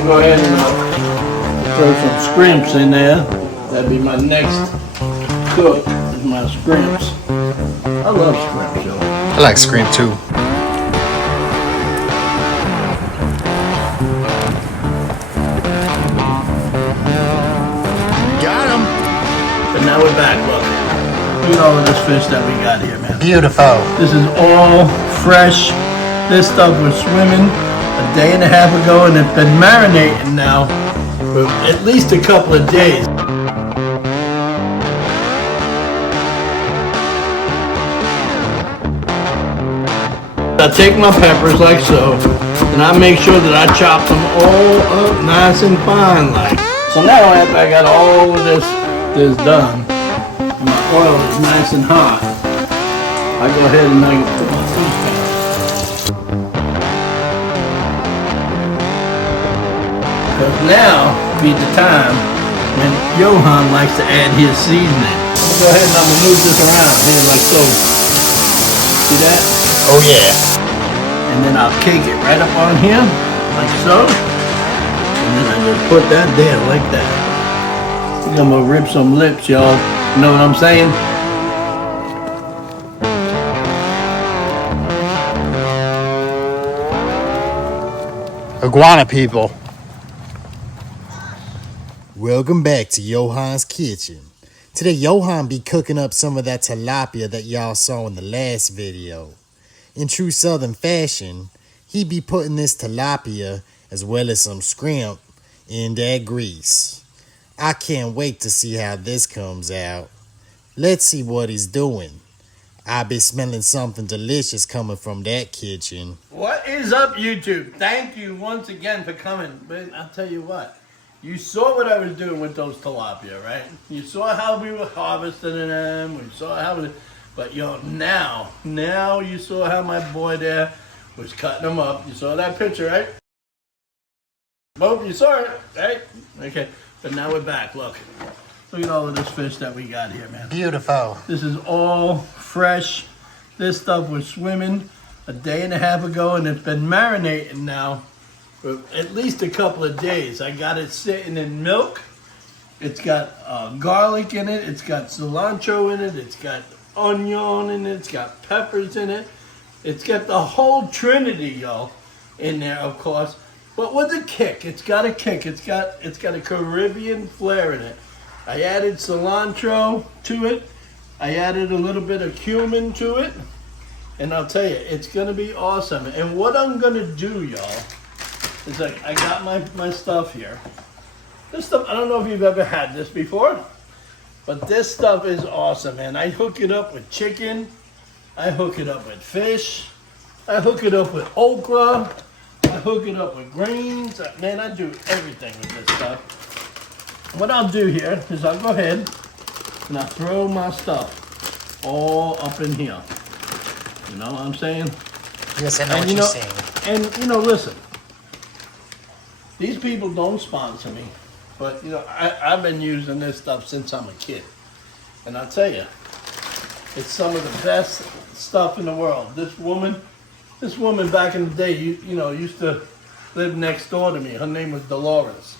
gonna go ahead and throw some scrimps in there. That'd be my next cook, is my scrimps. I love scrimps, yo. I like scrimp too. Got him. But now we're back, look. Look at all of this fish that we got here, man. Beautiful. This is all fresh. This stuff was swimming a day and a half ago, and it's been marinating now for at least a couple of days. I take my peppers like so, and I make sure that I chop them all up nice and fine like. So now after I got all of this done, and my oil is nice and hot, I go ahead and I put my saucepan. Because now be the time when Johan likes to add his seasoning. I'm gonna go ahead and I'm gonna move this around here like so. See that? Oh yeah. And then I'll cake it right up on here, like so. And then I just put that there, like that. I think I'm gonna rip some lips, y'all. You know what I'm saying? Iguana people. Welcome back to Johan's kitchen. Today Johan be cooking up some of that tilapia that y'all saw in the last video. In true southern fashion, he be putting this tilapia as well as some scrimp in that grease. I can't wait to see how this comes out. Let's see what he's doing. I be smelling something delicious coming from that kitchen. What is up, YouTube? Thank you once again for coming. But I'll tell you what, you saw what I was doing with those tilapia, right? You saw how we were harvesting them. We saw how but yo, now you saw how my boy there was cutting them up. You saw that picture, right? Both, you saw it, right? Okay, but now we're back. Look at all of this fish that we got here, man. Beautiful. This is all fresh. This stuff was swimming a day and a half ago, and it's been marinating now for at least a couple of days. I got it sitting in milk. It's got garlic in it. It's got cilantro in it. It's got onion in it. It's got peppers in it. It's got the whole trinity, y'all, in there, of course. But with a kick, it's got a kick. It's got a Caribbean flair in it. I added cilantro to it. I added a little bit of cumin to it. And I'll tell you, it's gonna be awesome. And what I'm gonna do, y'all, is like I got my stuff here. This stuff, I don't know if you've ever had this before, but this stuff is awesome, man. I hook it up with chicken. I hook it up with fish. I hook it up with okra. I hook it up with greens. Man, I do everything with this stuff. What I'll do here is I'll go ahead and I'll throw my stuff all up in here. You know what I'm saying? Yes, I know what you're saying. And listen, these people don't sponsor me, but I've been using this stuff since I'm a kid. And I'll tell you, it's some of the best stuff in the world. This woman back in the day, used to live next door to me. Her name was Dolores.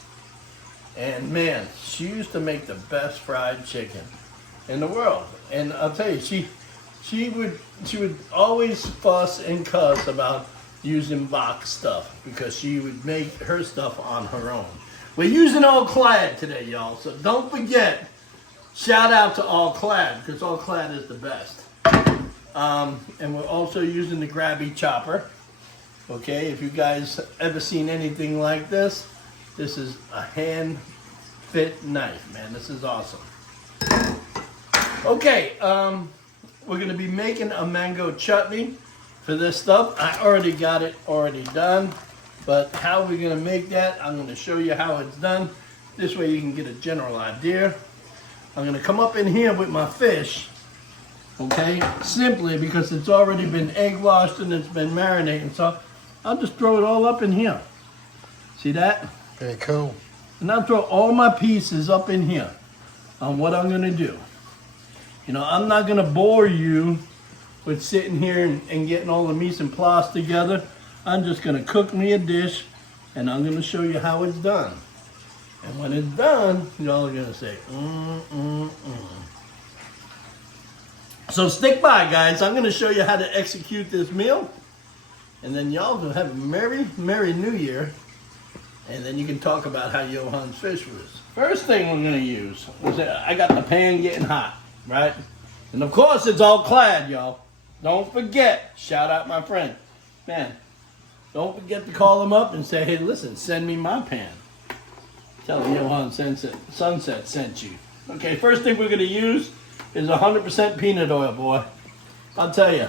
And man, she used to make the best fried chicken in the world. And I'll tell you, she would always fuss and cuss about using box stuff because she would make her stuff on her own. We're using All-Clad today, y'all. So don't forget, shout out to All-Clad because All-Clad is the best. And we're also using the Grabby chopper. Okay, if you guys ever seen anything like this, this is a hand fit knife, man. This is awesome. Okay, we're gonna be making a mango chutney for this stuff. I already got it done, but how we're gonna make that, I'm gonna show you how it's done. This way you can get a general idea. I'm gonna come up in here with my fish, okay? Simply because it's already been egg washed and it's been marinating, so I'll just throw it all up in here. See that? Very cool. And I'll throw all my pieces up in here on what I'm gonna do. I'm not gonna bore you with sitting here and getting all the mise en place together. I'm just gonna cook me a dish and I'm gonna show you how it's done. And when it's done, y'all are gonna say, So stick by, guys. I'm gonna show you how to execute this meal. And then y'all gonna have a merry, merry new year. And then you can talk about how Johan's fish was. First thing we're gonna use is I got the pan getting hot, right? And of course it's All-Clad, y'all. Don't forget, shout out my friend. Man, don't forget to call him up and say, hey, listen, send me my pan. Tell him Johan Sunset sent you. Okay, first thing we're gonna use is 100% peanut oil, boy. I'll tell you,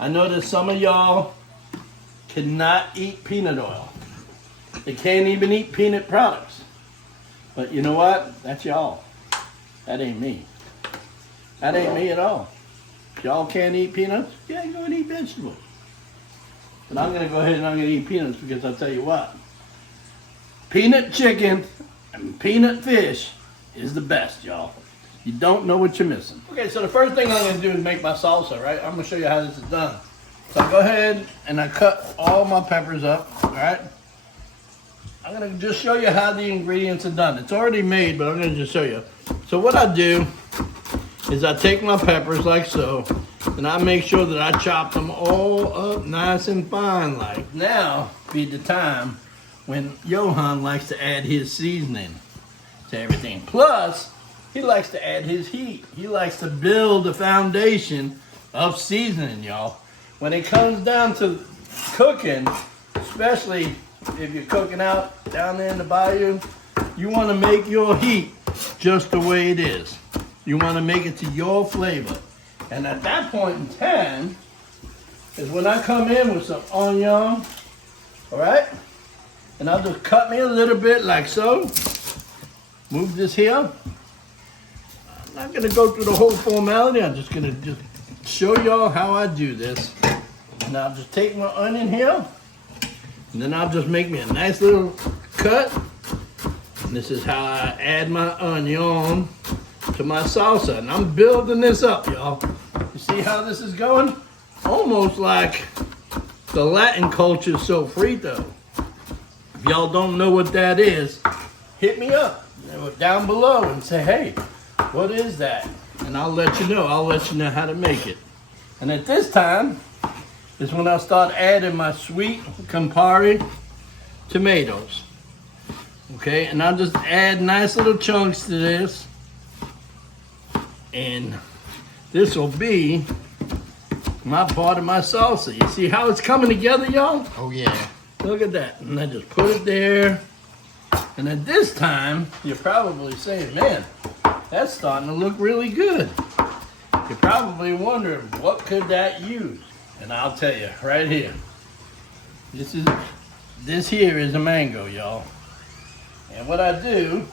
I know that some of y'all cannot eat peanut oil. They can't even eat peanut products. But you know what? That's y'all. That ain't me. That ain't me at all. If y'all can't eat peanuts, yeah, go and eat vegetables. But I'm gonna go ahead and I'm gonna eat peanuts because I'll tell you what. Peanut chicken and peanut fish is the best, y'all. You don't know what you're missing. Okay, so the first thing I'm gonna do is make my salsa, right? I'm gonna show you how this is done. So I go ahead and I cut all my peppers up, all right? I'm gonna just show you how the ingredients are done. It's already made, but I'm gonna just show you. So what I do is I take my peppers like so, and I make sure that I chop them all up nice and fine like. Now be the time when Johan likes to add his seasoning to everything. Plus, he likes to add his heat. He likes to build a foundation of seasoning, y'all. When it comes down to cooking, especially if you're cooking out down there in the bayou, you want to make your heat just the way it is. You want to make it to your flavor. And at that point in time is when I come in with some onion, all right? And I'll just cut me a little bit like so. Move this here. I'm not gonna go through the whole formality. I'm just gonna show y'all how I do this. And I'll just take my onion here, and then I'll just make me a nice little cut. And this is how I add my onion to my salsa. And I'm building this up, y'all. You see how this is going? Almost like the Latin culture sofrito. If y'all don't know what that is, hit me up down below and say, hey, what is that? And I'll let you know. I'll let you know how to make it. And at this time is when I'll start adding my sweet Campari tomatoes. Okay, and I'll just add nice little chunks to this. And this will be my part of my salsa. You see how it's coming together, y'all? Oh, yeah. Look at that. And I just put it there. And at this time, you're probably saying, man, that's starting to look really good. You're probably wondering, what could that use? And I'll tell you, right here. This here is a mango, y'all. And what I do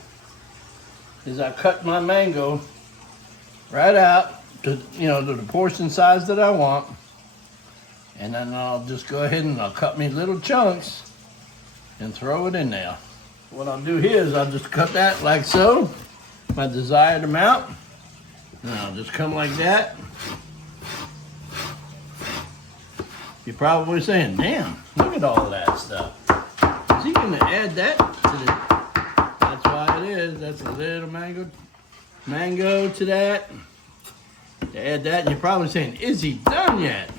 is I cut my mango right out to, to the portion size that I want. And then I'll just go ahead and I'll cut me little chunks and throw it in there. What I'll do here is I'll just cut that like so, my desired amount. And I'll just come like that. You're probably saying, damn, look at all of that stuff. Is he gonna add that to the, that's why it is, that's a little mango to that. To add that, and you're probably saying, is he done yet?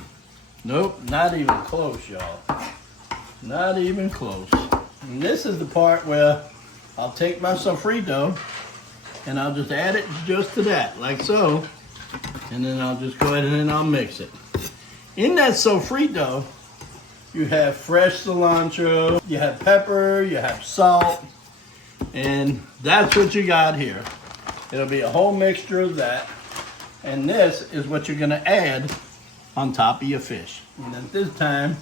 Nope, not even close, y'all. Not even close. And this is the part where I'll take my sofrito and I'll just add it just to that, like so. And then I'll just go ahead and then I'll mix it. In that sofrito, you have fresh cilantro, you have pepper, you have salt, and that's what you got here. It'll be a whole mixture of that. And this is what you're gonna add on top of your fish. And at this time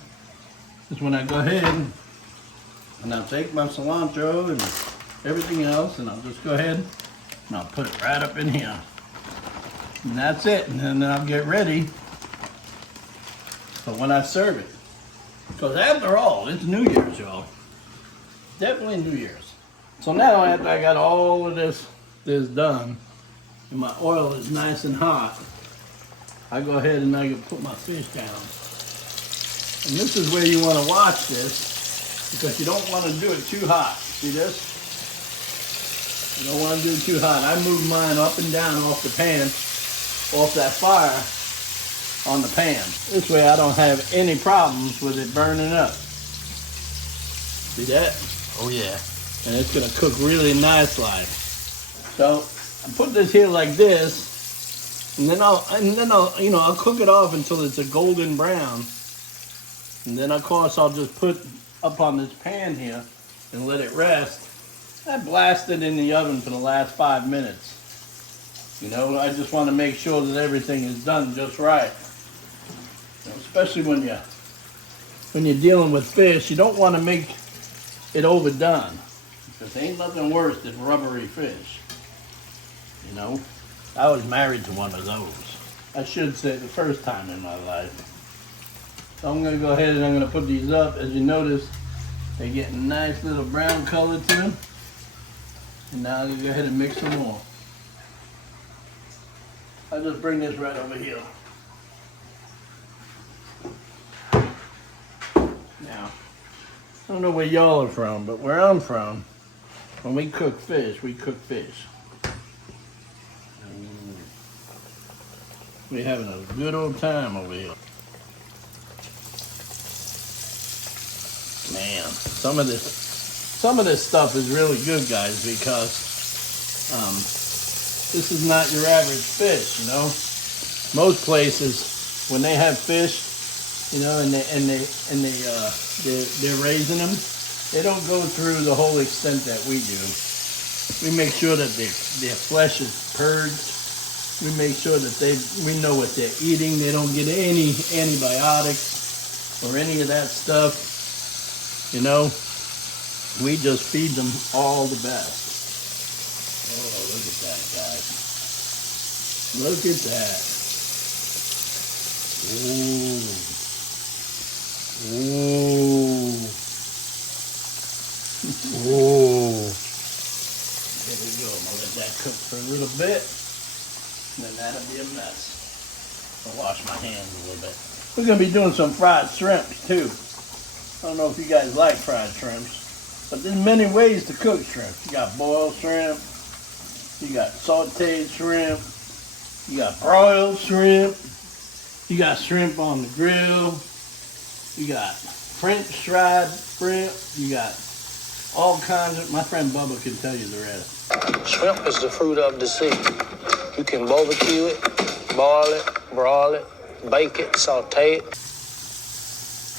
is when I go ahead and I'll take my cilantro and everything else, and I'll just go ahead and I'll put it right up in here. And that's it. And then I'll get ready for when I serve it. Because after all, it's New Year's, y'all. Definitely New Year's. So now after I got all of this done, and my oil is nice and hot, I go ahead and I can put my fish down. And this is where you want to watch this. because you don't want to do it too hot. See this? You don't want to do it too hot. I move mine up and down off the pan, off that fire on the pan. This way I don't have any problems with it burning up. See that? Oh yeah. And it's gonna cook really nice like. So I put this here like this, and then I'll cook it off until it's a golden brown. And then of course I'll just put up on this pan here and let it rest. I blast it in the oven for the last 5 minutes. You know, I just want to make sure that everything is done just right. You know, especially when you're dealing with fish, you don't want to make it overdone. Because there ain't nothing worse than rubbery fish. You know, I was married to one of those. I should say the first time in my life. So I'm going to go ahead and I'm going to put these up. As you notice, they're getting a nice little brown color to them. And now I'm going to go ahead and mix some more. I'll just bring this right over here. Now, I don't know where y'all are from, but where I'm from, when we cook fish, we cook fish. We're having a good old time over here. Man, some of this stuff is really good, guys, because this is not your average fish, you know. Most places, when they have fish, you know, and they're raising them, they don't go through the whole extent that we do. We make sure that their flesh is purged. We make sure that we know what they're eating. They don't get any antibiotics or any of that stuff. You know, we just feed them all the best. Oh, look at that, guys. Look at that. Ooh. Ooh. Ooh. There we go. I'll let that cook for a little bit. And then that'll be a mess. I'll wash my hands a little bit. We're going to be doing some fried shrimps too. I don't know if you guys like fried shrimps, but there's many ways to cook shrimp. You got boiled shrimp, you got sauteed shrimp, you got broiled shrimp, you got shrimp on the grill, you got French fried shrimp, you got all kinds of, my friend Bubba can tell you the rest. Shrimp is the fruit of the sea. You can barbecue it, boil it, broil it, bake it, saute it.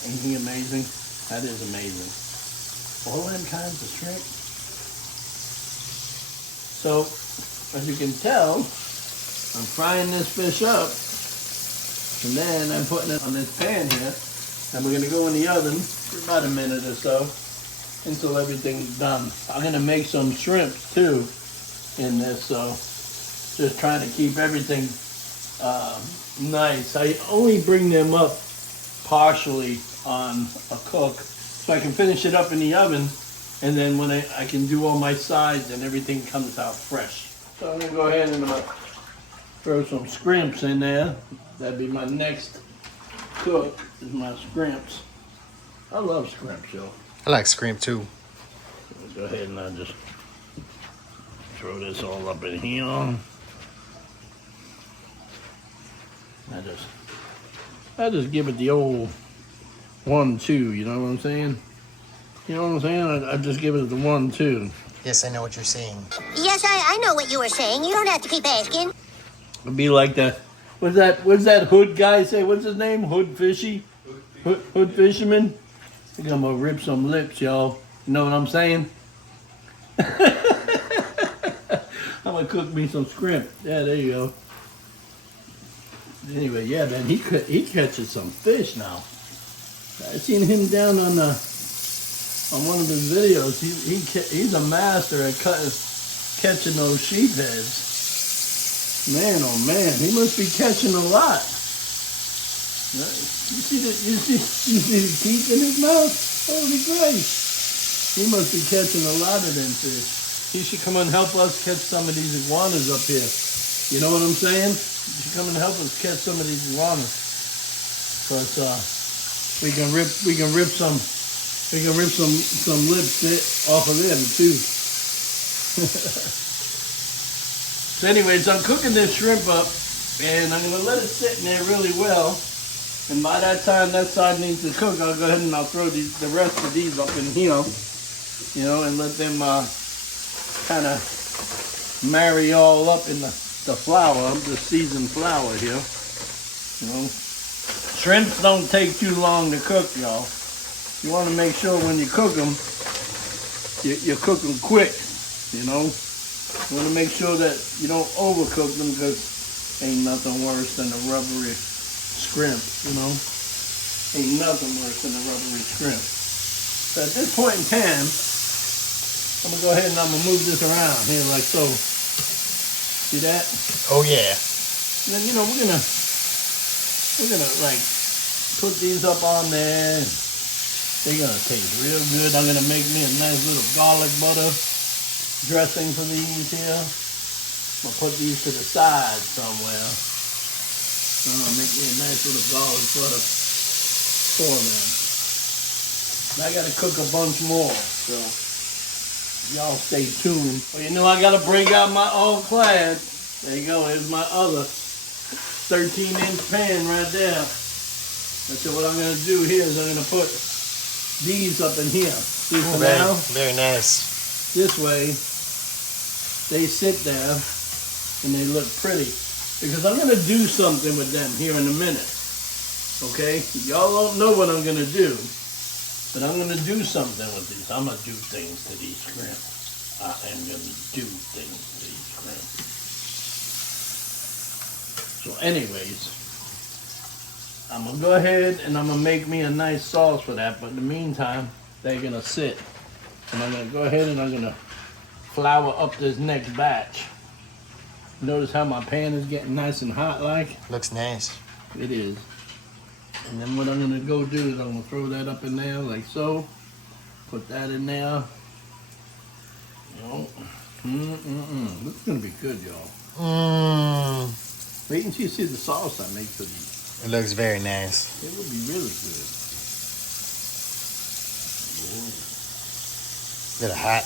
Ain't he amazing? That is amazing. All them kinds of shrimp. So, as you can tell, I'm frying this fish up, and then I'm putting it on this pan here, and we're gonna go in the oven for about a minute or so until everything's done. I'm gonna make some shrimps too in this, so just trying to keep everything nice. I only bring them up partially on a cook, so I can finish it up in the oven, and then when I can do all my sides and everything comes out fresh. So I'm gonna go ahead and throw some scrimps in there. That'd be my next cook, is my scrimps. I love scrimps, yo. I like scrimp too. Let's go ahead and I just throw this all up in here. I just give it the old 1-2, you know what I'm saying? You know what I'm saying? I just give it the 1-2. Yes, I know what you're saying. Yes, I know what you were saying. You don't have to keep asking. It'd be like that. What's that Hood guy say? What's his name? Hood Fishy? Hood Fisherman? I think I'm gonna rip some lips, y'all. You know what I'm saying? I'm gonna cook me some scrimp. Yeah, there you go. Anyway, yeah, man, he catches some fish now. I seen him down on one of his videos. He's a master at catching those sheep heads. Man, oh man, he must be catching a lot. You see the teeth in his mouth? Holy Christ! He must be catching a lot of them fish. He should come and help us catch some of these iguanas up here. You know what I'm saying? You should come and help us catch some of these iguanas. But we can rip some We can rip some lipstick off of them too. So anyways, I'm cooking this shrimp up, and I'm gonna let it sit in there really well. And by that time that side needs to cook, I'll go ahead and I'll throw the rest of these up in here, you know, and let them kind of marry all up in the flour, the seasoned flour here. You know, shrimps don't take too long to cook, y'all. You want to make sure when you cook them, you cook them quick, you know. You want to make sure that you don't overcook them, because ain't nothing worse than a rubbery shrimp, you know. Ain't nothing worse than a rubbery shrimp. So at this point in time, I'm going to go ahead and I'm going to move this around here like so. See that? Oh yeah. And then, you know, we're gonna like put these up on there. They're gonna taste real good. I'm gonna make me a nice little garlic butter dressing for these here. I'll put these to the side somewhere. I'm gonna make me a nice little garlic butter for them. And I gotta cook a bunch more, so y'all stay tuned. Well, you know, I gotta break out my All-Clad. There you go. Here's my other 13-inch pan right there. And so what I'm gonna do here is I'm gonna put these up in here. See for now? Very nice. This way, they sit there and they look pretty. Because I'm gonna do something with them here in a minute. Okay? Y'all don't know what I'm gonna do. But I'm gonna do something with these. I'm gonna do things to these shrimp. I am gonna do things to these shrimp. So anyways, I'm gonna go ahead and I'm gonna make me a nice sauce for that. But in the meantime, they're gonna sit. And I'm gonna go ahead and I'm gonna flour up this next batch. Notice how my pan is getting nice and hot like? Looks nice. It is. And then what I'm gonna go do is I'm gonna throw that up in there like so. Put that in there. You know. This is gonna be good, y'all. Wait until you see the sauce I make for these. It looks very nice. It will be really good. Little hot.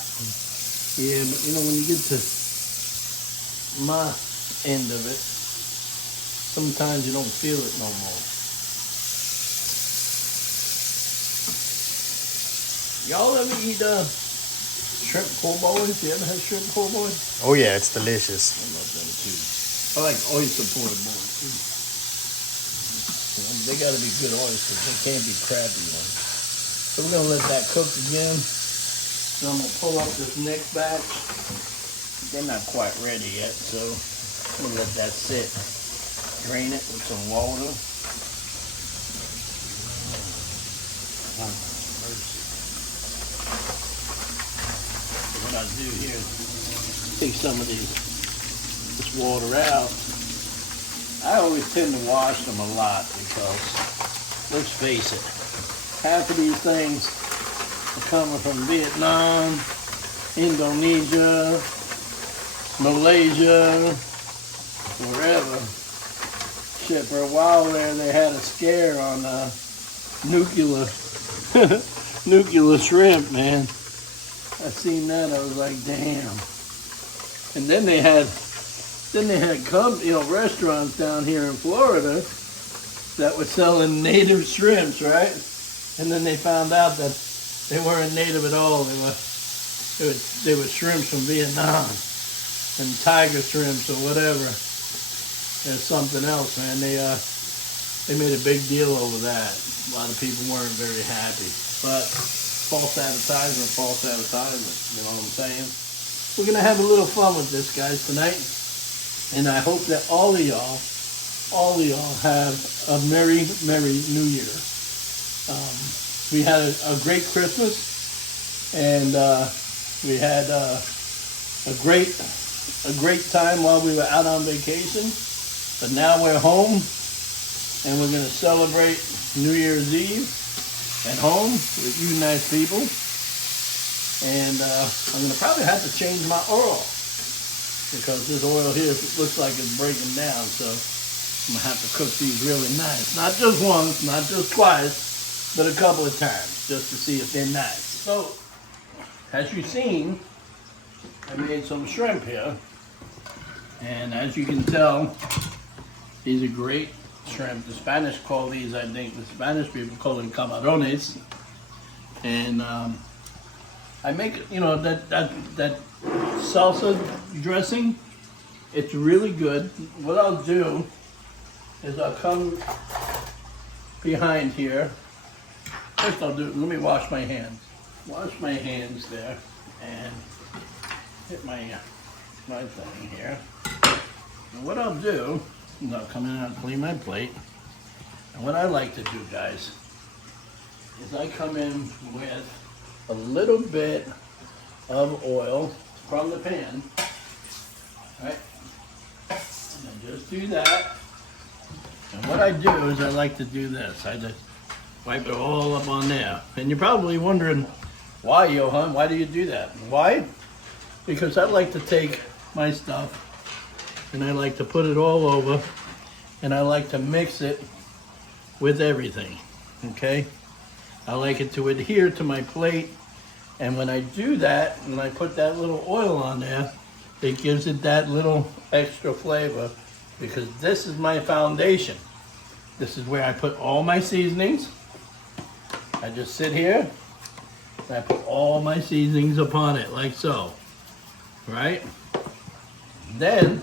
Yeah, but you know, when you get to my end of it, sometimes you don't feel it no more. Y'all ever eat shrimp po' boys? You ever had shrimp po' boys? Oh yeah, it's delicious. I love them too. I like oyster po' boys too. You know, they gotta be good oysters. They can't be crappy ones. So we're gonna let that cook again. Then I'm gonna pull up this next batch. They're not quite ready yet, so I'm gonna let that sit. Drain it with some water. What I do here is take some of this water out. I always tend to wash them a lot because, let's face it, half of these things are coming from Vietnam, Indonesia, Malaysia, wherever. Shit, for a while there, they had a scare on nuclear shrimp, man. I seen that, I was like, damn. And then they had restaurants down here in Florida that were selling native shrimps, right? And then they found out that they weren't native at all. They were shrimps from Vietnam and tiger shrimps or whatever. There's something else, man. They made a big deal over that. A lot of people weren't very happy, but false advertisement, you know what I'm saying? We're gonna have a little fun with this, guys, tonight. And I hope that all of y'all have a merry, merry New Year. We had a great Christmas, and we had a great time while we were out on vacation. But now we're home, and we're gonna celebrate New Year's Eve at home with you nice people. And I'm gonna probably have to change my oil because this oil here looks like it's breaking down. So I'm gonna have to cook these really nice. Not just once, not just twice, but a couple of times just to see if they're nice. So, as you've seen, I made some shrimp here, and as you can tell, these are great shrimp. The Spanish call these, I think, the Spanish people call them camarones, and I make, you know, that salsa dressing. It's really good. What I'll do is I'll come behind here. First I'll do, let me wash my hands. Wash my hands there and hit my thing here. And what I'll do is I'll come in and clean my plate. And what I like to do, guys, is I come in with a little bit of oil from the pan, right? And I just do that. And what I do is I like to do this. I just wipe it all up on there. And you're probably wondering, why, Johan? Why do you do that? Why? Because I like to take my stuff and I like to put it all over and I like to mix it with everything, okay? I like it to adhere to my plate, and when I do that, and I put that little oil on there, it gives it that little extra flavor, because this is my foundation. This is where I put all my seasonings. I just sit here, and I put all my seasonings upon it, like so, right? Then,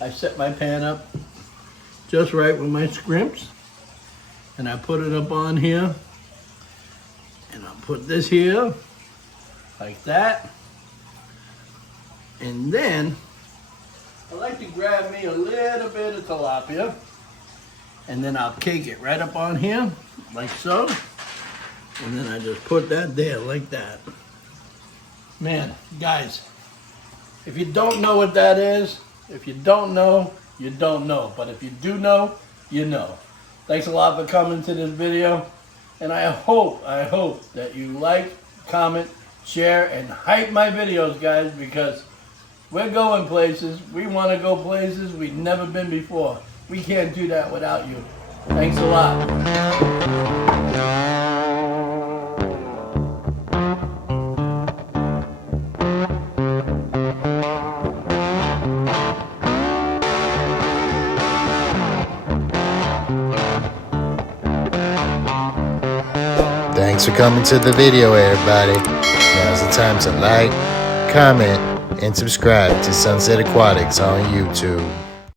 I set my pan up just right with my scrimps, and I put it up on here, and I'll put this here, like that. And then, I like to grab me a little bit of tilapia, and then I'll cake it right up on here, like so. And then I just put that there, like that. Man, guys, if you don't know what that is, if you don't know, you don't know. But if you do know, you know. Thanks a lot for coming to this video. And I hope that you like, comment, share, and hype my videos, guys, because we're going places. We want to go places we've never been before. We can't do that without you. Thanks a lot. Thanks for coming to the video, everybody. Now's the time to like, comment, and subscribe to Sunset Aquatics on YouTube.